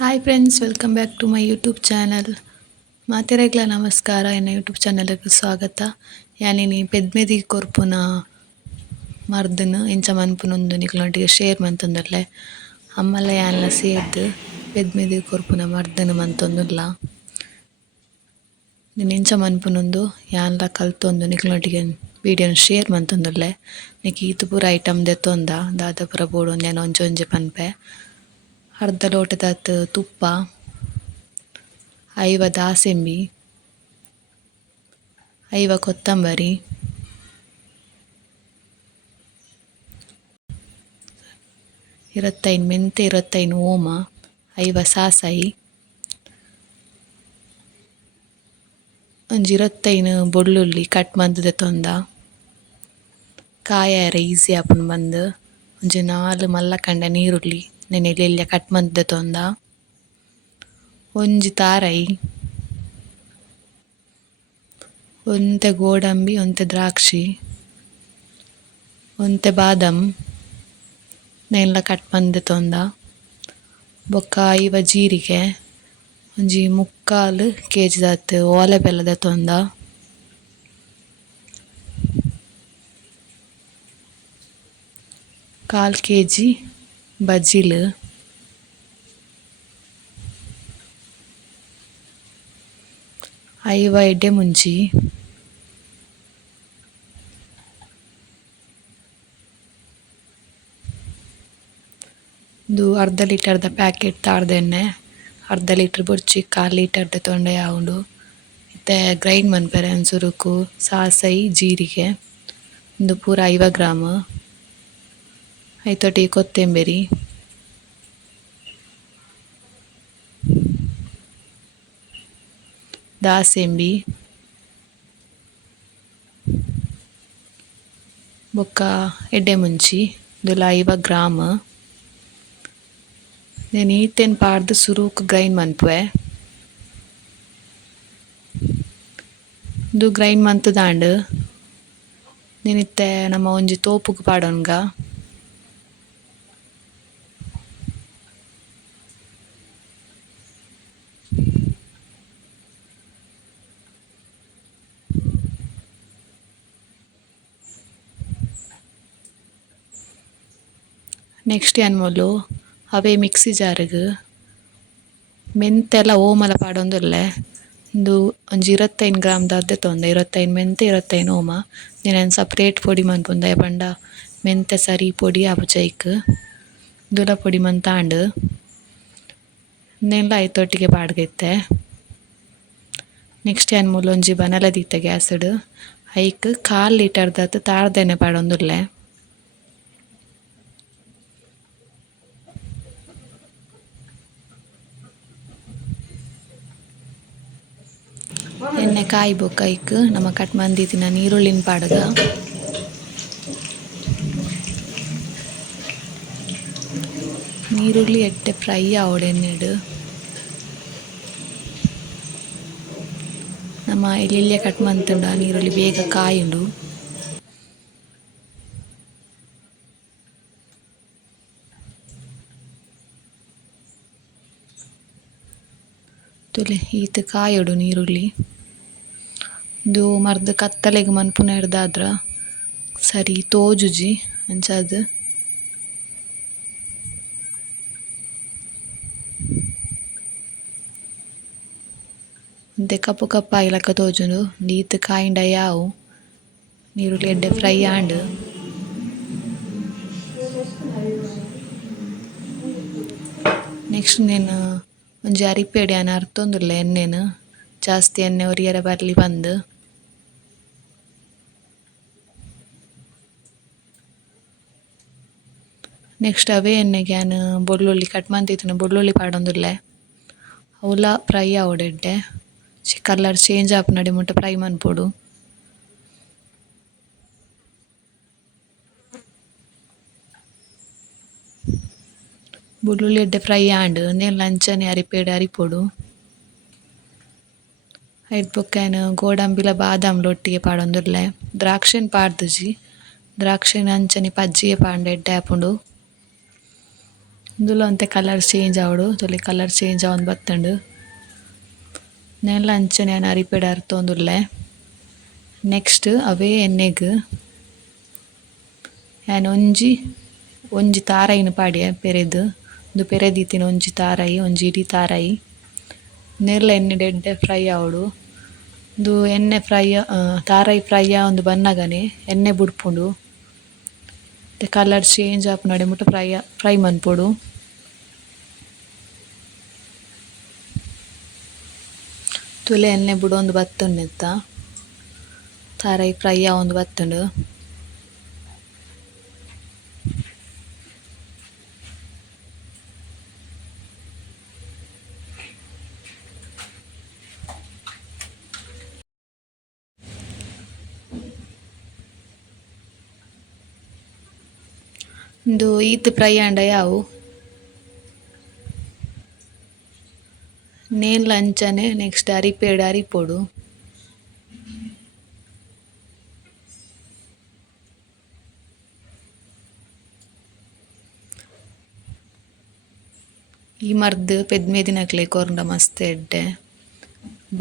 Hi friends, welcome back to my YouTube channel. ಮಾತೆರೆಗ್ಲ ನಮಸ್ಕಾರ. ಎನ್ನ ಯೂಟ್ಯೂಬ್ ಚಾನಲ್ಗೆ ಸ್ವಾಗತ. ಯಾನಿನಿ ಪೆದ್ಮೆದಿ ಕೊರ್ಪುನ ಮರ್ದನ್ ಇಂಚ ಮನ್ಪುನೊಂದು ನಿಕ್ಲೊಟ್ಟಿಗೆ ಶೇರ್ ಮಂತೊಂದುಲ್ಲೆ. ಅಮ್ಮಲ ಯಾನ್ಲ ಸೇರ್ದ್ ಪೆದ್ಮೆದಿ ಕೊರ್ಪುನ ಮರ್ದನ್ ಮಂತೊಂದುಲ್ಲ. ನೀನು ಇಂಚ ಮನ್ಪುನೊಂದು ಯಾನ್ಲ ಕಲ್ತೊಂದು ನಿಕ್ಲೊಟ್ಟಿಗೆ ವೀಡಿಯೋನ ಶೇರ್ ಮಂತೊಂದುಲ್ಲೆ. ನಿಕ್ ಈತ್ ಪೂರ ಐಟಮ್ ದೆತ್ತೊಂದ ದಾದ ಪೂರ ಬೋಡೊಂದು ನಾನು ಒಂಜಿ ಒಂಜಿ ಪನ್ಪೆ. ಅರ್ಧ ಲೋಟದಾತ್ ತುಪ್ಪ, ಐವ ದಾಸೆಂಬಿ, ಐವ ಕೊತ್ತಂಬರಿ, ಇರತ್ತೈನ್ ಮೆಂತೆ, ಇರತ್ತೈನ್ ಓಮ, ಐವ ಸಾಸಾಯಿ, ಒಂಜಿ ಇರತ್ತೈನ್ ಬೊಳ್ಳುಳ್ಳಿ ಕಟ್ ಮಂತ್ ದೆತ್ತೊಂದ, ಕಾಯರೆ ಈಸಿ ಆಪುಂಡು ಬಂದ್, ಒಂಜಿ 4 ಮಲ್ಲಕಂಡೆ ನೀರುಳ್ಳಿ ನೆನೆ ಎಲ್ಯ ಕಟ್ ಮಂತ್ ದೆತ್ತೊಂದ, ಒಂಜಿ ತಾರೈ, ಒಂತೆ ಗೋಡಂಬಿ, ಒಂತೆ ದ್ರಾಕ್ಷಿ, ಒಂತೆ ಬಾದಾಮ್ ನೆಲ್ಲ ಕಟ್ ಮಂತ್ ದೆತ್ತೊಂದ, ಬೊಕ್ಕ ಐವ ಜೀರಿಗೆ, ಒಂಜಿ 3/4 kg ದಾತ್ ಓಲೆ ಬೆಲ್ಲ ದೆತ್ತೊಂದ, 1/4 kg ಬಜಿಲ್, ಐವ ಎಡ್ಡೆ ಮುಂಚಿ, ಇದು ಅರ್ಧ ಲೀಟರ್ದ ಪ್ಯಾಕೆಟ್ ತಾರ್ದ ಎಣ್ಣೆ, ಅರ್ಧ ಲೀಟ್ರ್ ಬೊರ್ಚಿ 1/4 ಲೀಟರ್ದ ತೊಂಡೆ ಆವುಂಡು. ಇತ್ತೆ ಗ್ರೈಂಡ್ ಮನ್ಪೆರೆ ಒಂಚೂರುಕು ಸಾಸೈ ಜೀರಿಗೆ ಒಂದು ಪೂರ 50 ಗ್ರಾಮ್, ಐತೊಟ್ಟಿಗೆ ಕೊತ್ತೆಂಬರಿ, ದಾಸೆಂಬಿ, ಬೊಕ್ಕ ಎಡ್ಡೆ ಮುಂಚಿ ದುಲ 50 ಗ್ರಾಮ್. నేను ಈತೆನ್ ಪಾಡ್ದ್ ಸುರೂಕ್ ಗ್ರೈಂಡ್ ಮನ್ಪುವೆ. ಇದು ಗ್ರೈಂಡ್ ಮಂತುದಾಂಡ್ ನೀನಿತ್ತೆ ನಮ್ಮ ಒಂಜಿ ತೋಪುಗು ಪಾಡೊನ್ಗ ನೆಕ್ಸ್ಟ್ ಏನ್ ಮೊಲು ಅವೇ ಮಿಕ್ಸಿ ಜಾರ್ಗ್ ಮೆಂತೆಲ ಓಮಲ ಪಾಡೊಂದುಲ್ಲೆ. ಇಂದು ಒಂಜಿ 25 ಗ್ರಾಮ್ ದೆತ್ತೊಂದೆ, 25 ಮೆಂತೆ 25 ಓಮ. ನೀನು ಸಪ್ರೇಟ್ ಪೊಡಿ ಮನ್ಪುಂದ ಪಂಡ ಮೆಂತೆ ಸರಿ ಪೊಡಿ ಆಪುಜೈಕ್ ದುಲ ಪೊಡಿ ಮಂತಾಂಡ್ ನೆಲ್ಲ ಐತೊಟ್ಟಿಗೆ ಪಾಡ್ಗೆತ್ತೆ. ನೆಕ್ಸ್ಟ್ ಏನ್ ಮೂಲು ಒಂಜಿ ಬನಲ ದೀತೆ ಗ್ಯಾಸ್ಡ್ ಐಕ್ 1/4 ಲೀಟರ್ ದಾತ್ ತಾರ್ದೆನೆ ಪಾಡೊಂದುಲ್ಲೆ. ಎಣ್ಣೆ ಕಾಯಿ ಬೊಕ್ಕ ಐಕ್ ನಮ್ಮ ಕಟ್ ಮಂದಿತ್ತಿನ ನೀರುಳ್ಳಿನ ಪಾಡ್ಗ ನೀರುಳ್ಳಿ ಎಟ್ಟೆ ಫ್ರೈ ಆವೊಡು ಎಣ್ಣೆಡ್ ನಮ್ಮ ಎಲ್ಯ ಕಟ್ ಮಂತುಂಡ ನೀರುಳ್ಳಿ ಬೇಗ ಕಾಯುಂಡು. ತುಲೆ ಈತ್ ಕಾಯೋಡು ನೀರುಳ್ಳಿ. ಇದು ಮರ್ದ್ ಕತ್ತಲೆಗ್ ಮನ್ಪುನ ಹಿಡ್ದಾದ್ರ ಸರಿ ತೋಜುಜಿ ಅಂಚಾದ್ ಒಂತೆ ಕಪ್ಪು ಕಪ್ಪು ಆಯಿಲಕ ತೋಜುಂಡು. ಈತ್ ಕಾಯಿಂಡ ಯಾವು ನೀರುಳ್ಳಿ ಎಡ್ಡೆ ಫ್ರೈ ಆಂಡ್ ನೆಕ್ಸ್ಟ್ నేను ಒಂಜಿ ಅರಿಪೆಡ್ ಯಾನ್ ಅರ್ತೊಂದುಲ್ಲೆ ಎಣ್ಣೆನ್ ಜಾಸ್ತಿ ಎಣ್ಣೆ ಒರಿಯರೆ ಬರ್ಲಿ ಪಂದ್. ನೆಕ್ಸ್ಟ್ ಅವೇ ಎಣ್ಣೆಗೆ ಯಾನ್ ಬೊಳ್ಳುಳ್ಳಿ ಕಟ್ ಮಂತಿತ್ತಿನ ಬೊಳ್ಳುಳ್ಳಿ ಪಾಡೊಂದುಲ್ಲೆ. ಅವುಲ ಫ್ರೈ ಆವೊಡು ಎಡ್ಡೆ ಕಲರ್ ಚೇಂಜ್ ಆಪುನಡಿ ಮುಟ್ಟ ಫ್ರೈ ಮನ್ಪೊಡು. ಬೊಳ್ಳುಳ್ಳಿ ಎಡ್ಡೆ ಫ್ರೈ ಆಂಡ್ ನೆಲ್ಲ ಅಂಚನೆ ಅರಿಪೆಡ್ ಅರಿಪೊಡು. ಐಟ್ ಬೊಕ್ಕ ಏನು ಗೋಡಂಬಿಲ ಬಾದಾಮ್ಲ ಒಟ್ಟಿಗೆ ಪಾಡೊಂದುಲ್ಲೆ. ದ್ರಾಕ್ಷಿನ್ ಪಾಡ್ದುಜಿ ದ್ರಾಕ್ಷಿನ ಅಂಚನೆ ಪಜ್ಜಿಯೆ ಪಾಂಡೆ ಎಡ್ಡೆ ಆಪುಂಡು. ಇಂದುಲ ಒಂತೆ ಕಲರ್ ಚೇಂಜ್ ಆವಡು ತೊಲೆ ಕಲರ್ ಚೇಂಜ್ ಆವೊಂದು ಬತ್ತಂಡು ನೆಲ ಅಂಚನೆ ನಾನು ಅರಿಪೆಡೆ ಅರ್ತೊಂದುಲ್ಲೆ. ನೆಕ್ಸ್ಟ್ ಅವೇ ಎಣ್ಣೆಗ್ ನಾನು ಒಂಜಿ ತಾರಾಯಿನ ಪಾಡ್ಯ ಪೆರೆದು ಒಂದು ಪೆರೆದೀತಿನ ಒಂಜಿ ತಾರಾಯಿ ಒಂಜಿ ಇಡೀ ತಾರಾಯಿ ನೇರ್ಲ ಎಣ್ಣೆಡೆ ಎಡ್ಡೆ ಫ್ರೈ ಆವಡು. ಒಂದು ಎಣ್ಣೆ ಫ್ರೈ ತಾರಾಯಿ ಫ್ರೈ ಒಂದು ಬನ್ನಗನೆ ಎಣ್ಣೆ ಬುಡ್ಪುಂಡು ಮತ್ತೆ ಕಲರ್ ಚೇಂಜ್ ಆಪುನಡೆ ಮುಟ್ಟ ಫ್ರೈ ಮನ್ಪೊಡು. ತುಲೆ ಎಣ್ಣೆ ಬುಡೊಂದು ಬತ್ತುಂಡು ನೆತ್ತ ತಾರಾಯಿ ಫ್ರೈ ಆವೊಂದು ಬತ್ತುಂಡು. ಒಂದು ಈತ್ ಫ್ರೈ ಆಂಡ ಯಾವು ನೇನ್ಲ ಅಂಚನೆ ನೆಕ್ಸ್ಟ್ ಅರಿಪೆಡ್ ಅರಿಪೊಡು. ಈ ಮರ್ದ್ ಪೆದ್ಮೆದಿನಕ್ಲೆ ಕೊರ್ಂಡ ಮಸ್ತ್ ಎಡ್ಡೆ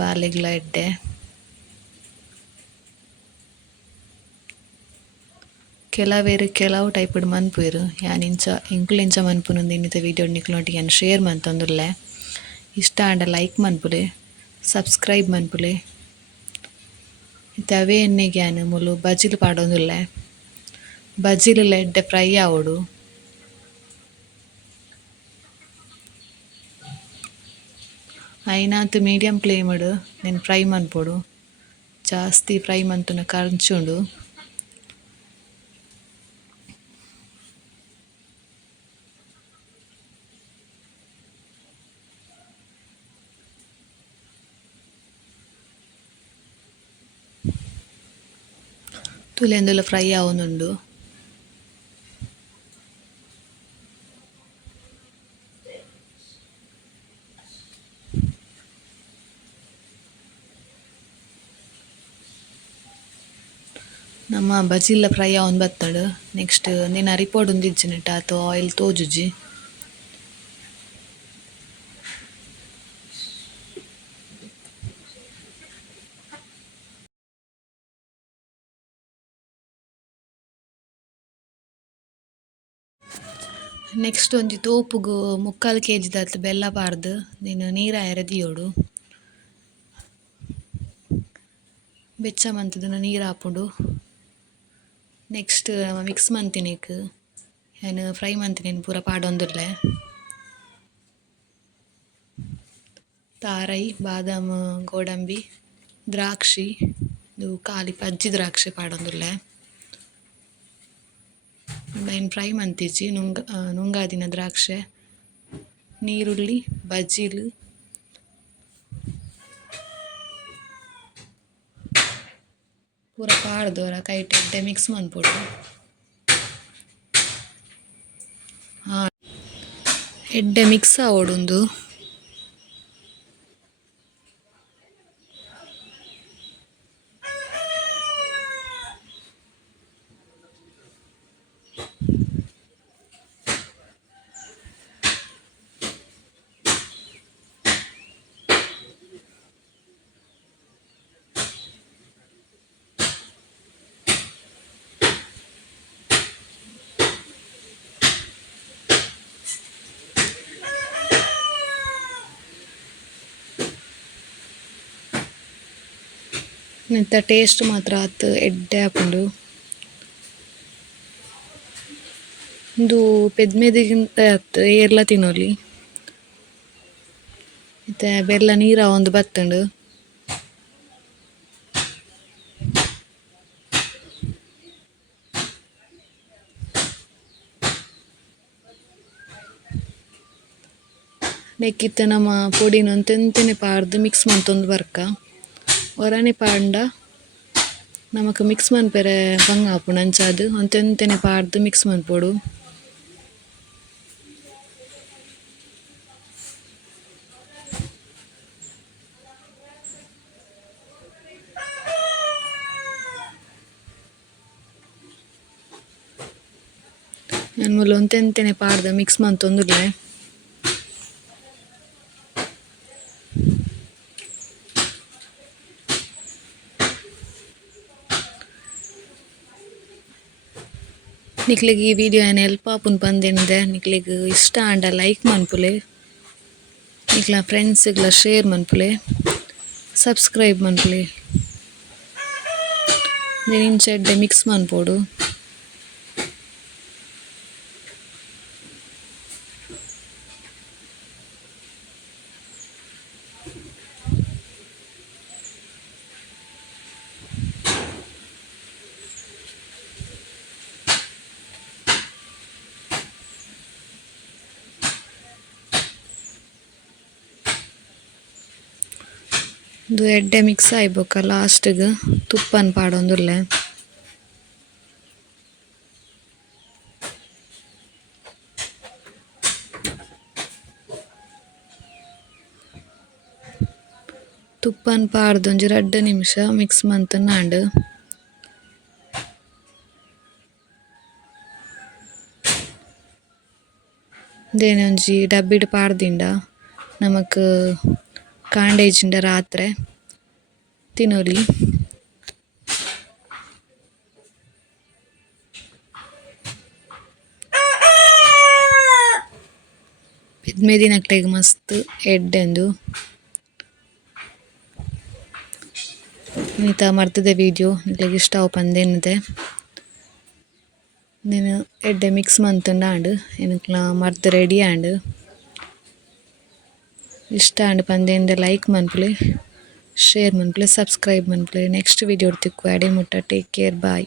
ಬಾಲೆಗ್ಲ ಎಡ್ಡೆ. ಕೆಲವು ಟೈಪ್ಡ್ ಮನ್ಪುವೆರ್ ಯಾನ್ ಇಂಕ್ಲ ಮನ್ಪುನೊಂದು ಇನ್ನಿತ ವೀಡಿಯೋ ನಿಕ್ಲೊಟ್ಟಿಗೆ ಯಾನ್ ಶೇರ್ ಮನ್ತೊಂದುಲ್ಲೆ. ಇಷ್ಟ ಆಂಡ ಲೈಕ್ ಮನ್ಪುಲೆ ಸಬ್ಸ್ಕ್ರೈಬ್ ಮನ್ಪುಲೆ. ಇತ್ತೆ ಅವೇ ಎಣ್ಣೆಗೆ ಯಾನ್ ಮೂಲು ಬಜಿಲ್ ಪಾಡೊಂದುಲ್ಲೆ. ಬಜಿಲ್ ಎಡ್ಡೆ ಫ್ರೈ ಆವೊಡು. ಐನಾತ್ ಮೀಡಿಯಂ ಫ್ಲೇಮ್ಡ್ ನೆನ್ ಫ್ರೈ ಮನ್ಪೊಡು ಜಾಸ್ತಿ ಫ್ರೈ ಮನ್ತುನ ಕರ್ಚುಂಡು. ತುಲೆಂದುಲ ಫ್ರೈ ಆವೊಂದುಂಡು. ನಮ್ಮ ಬಜಿಲ್ಲ ಫ್ರೈ ಆವೊಂದು ಬತ್ತಡು. ನೆಕ್ಸ್ಟ್ ನೀನು ಅರಿಪೋಡು ಒಂದಿಜ್ಜಿನಿಟ ಅಥವಾ ಆಯಿಲ್ ತೋಜುಜಿ. ನೆಕ್ಸ್ಟ್ ಒಂಜಿ ತೋಪುಗು 3/4 kg ದಾತ್ ಬೆಲ್ಲ ಪಾರ್ದು ನೀನು ನೀರಾಯರೆ ದಿಯೋಡು. ಬೆಚ್ಚ ಮಂತುದಿನ ನೀರು ಹಾಪುಂಡು. ನೆಕ್ಸ್ಟ್ ಮಿಕ್ಸ್ ಮಂತಿನಿಕ್ ಏನು ಫ್ರೈ ಮಂತಿನೇನು ಪೂರ ಪಾಡೊಂದುಲ್ಲೆ. ತಾರಾಯಿ ಬಾದಾಮ್ ಗೋಡಂಬಿ ದ್ರಾಕ್ಷಿ ಇದು ಖಾಲಿ ಪಜ್ಜಿ ದ್ರಾಕ್ಷಿ ಪಾಡೊಂದುಲ್ಲೆ. ಏನು ಫ್ರೈ ಮಂತಿಜ್ಜಿ ನುಂಗಾದಿನ ದ್ರಾಕ್ಷೆ ನೀರುಳ್ಳಿ ಬಜ್ಜಿಲ್ ಪೂರ ಪಾಡ್ದು ಕೈಟ್ ಎಡ್ಡೆ ಮಿಕ್ಸ್ ಮನ್ಪೊಡು. ಎಡ್ಡೆ ಮಿಕ್ಸ್ ಆವೊಡುಂದು. ನೆತ್ತ ಟೇಸ್ಟ್ ಮಾತ್ರ ಆತ್ ಎಡ್ಡೆ ಆಪುಂಡು. ಇಂದು ಪೆದ್ಮೆದಿಗಿಂತ ಆತ್ ಏರ್ಲ ತಿನ್ನೊಲಿ. ಮತ್ತೆ ಬೆಲ್ಲ ನೀರ ಒಂದು ಬತ್ತುಂಡು. ನೆಕ್ಕಿತ್ತ ನಮ್ಮ ಪೊಡಿನ ಒಂತೆಂತೆನೆ ಪಾರ್ದು ಮಿಕ್ಸ್ ಮಂತೊಂದು ಬರ್ಕ ಒರನೆ ಪಾಂಡ ನಮಕ್ ಮಿಕ್ಸ್ ಮನ್ಪೆರೆ ಬಂಗ ಆಪುಂಡು ಅಂಚಾದ್ ಒಂತೆಂತೆನೆ ಪಾರ್ದು ಮಿಕ್ಸ್ ಮನ್ಪೊಡು. ನಾನು ಮುಲ್ಲ ಒಂತೆಂತೆನೆ ಪಾಡ್ದೆ ಮಿಕ್ಸ್ ಮಂತೊಂದುಲ್ಲೆ. ನಿಕ್ಲೆಗ್ ಈ ವಿಡಿಯೋ ಏನು ಹೆಲ್ಪ್ ಆಪುಂಡು ಪಂದೆನ್ದೆ ನಿಕ್ಲೆಗ್ ಇಷ್ಟ ಆಂಡ ಲೈಕ್ ಮನ್ಪುಲೆ, ನಿಕ್ಲ ಫ್ರೆಂಡ್ಸ್ಗ್ಲ ಶೇರ್ ಮನ್ಪುಲೆ, ಸಬ್ಸ್ಕ್ರೈಬ್ ಮನ್ಪುಲೆ. ಇಂಚ ಎಡ್ಡೆ ಮಿಕ್ಸ್ ಮನ್ಪೊಡು. ಇದು ಎಡ್ಡೆ ಮಿಕ್ಸ್ ಆಯ್ಬೊಕ್ಕ ಲಾಸ್ಟ್ಗ್ ತುಪ್ಪನ್ ಪಾಡೊಂದುಲ್ಲೆ. ತುಪ್ಪನ್ ಪಾಡ್ದ್ ಒಂಜಿ 2 ನಿಮಿಷ ಮಿಕ್ಸ್ ಮಂತುನ್ನಾಂಡ್ ದೇನೆ ಒಂಜಿ ಡಬ್ಬಿಡ್ ಪಾಡ್ದಿಂಡ ನಮಕ್ ಕಾಂಡೇಜಿಂಡ ರಾತ್ರೆ ತಿನೊಲಿ. ಬೆದ್ಮೆ ದಿನಕ್ಲೆಗ್ ಮಸ್ತ್ ಎಡ್ಡೆಂದು ನೀತ ಮರ್ತದೆ ವಿಡಿಯೋ ನಿಕ್ಲೆಗ್ ಇಷ್ಟ ಆವು ಪಂದೆನ್ದೆ నేను ಎಡ್ಡೆ ಮಿಕ್ಸ್ ಮಂತುಂಡಾಂಡ್ ಎನಕ್ಲ ಮರ್ದ್ ರೆಡಿ ಆಂಡ್. ಇಷ್ಟ ಆಂಡ್ ಪಂದೆನ್ದೆ ಲೈಕ್ ಮನ್ಪುಲೆ, ಶೇರ್ ಮನ್ಪುಲೆ, ಸಬ್ಸ್ಕ್ರೈಬ್ ಮನ್ಪುಲೆ. ನೆಕ್ಸ್ಟ್ ವಿಡಿಯೋ ತಿಕ್ಕು ಅಡೆ ಮುಟ್ಟ. ಟೇಕ್ ಕೇರ್, ಬಾಯ್.